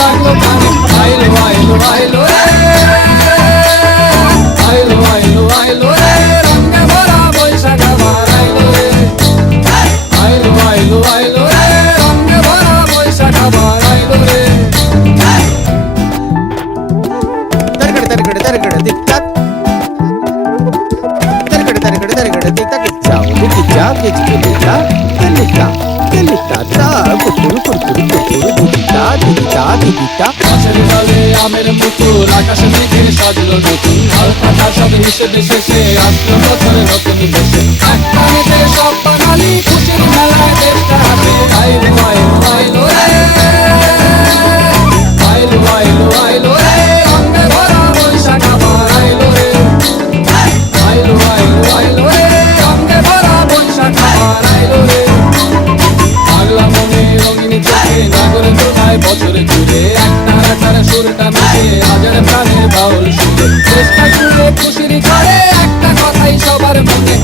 লাগলো কানে আইলো আইলো আইলো রে আইলো আইলো আইলো রে রঙে ভরা বৈশাখ আবার আইলো রে আইলো আইলো আইলো রে রঙে ভরা বৈশাখ আবার আইলো রে তরকড় তরকড় তরকড় টিকটাক তরকড় তরকড় তরকড় টিকটাক যাও দিদিটা দিদিটা দিদিটা দিদিটা তা কুকুর কুকুর কুকুর দিদিটা দিদিটা দিদিটা গাছের ডালে আমের মুকুল আকাশে মেঘে সাজলো নতুন হালকা সব হিসেবে শেষে আসলো বছরের নতুন দেশে একটা মেতে সব বাঙালি খুশির মেলায় দেশটা হাসে আইলো আইলো আইলো রে আইলো আইলো আইলো রে রঙে ভরা বৈশাখ আবার আইলো রে আইলো আইলো আইলো রে রঙে ভরা বৈশাখ আবার আইলো রে পাগলা মনে রঙিন চোখে নাগরে দোলায় বছরে ঘুরে একটার সুরটা মিশে আজের প্রাণে বাউল সুরে চেষ্টা করে খুশির ঘরে একটা কথাই সবার মনে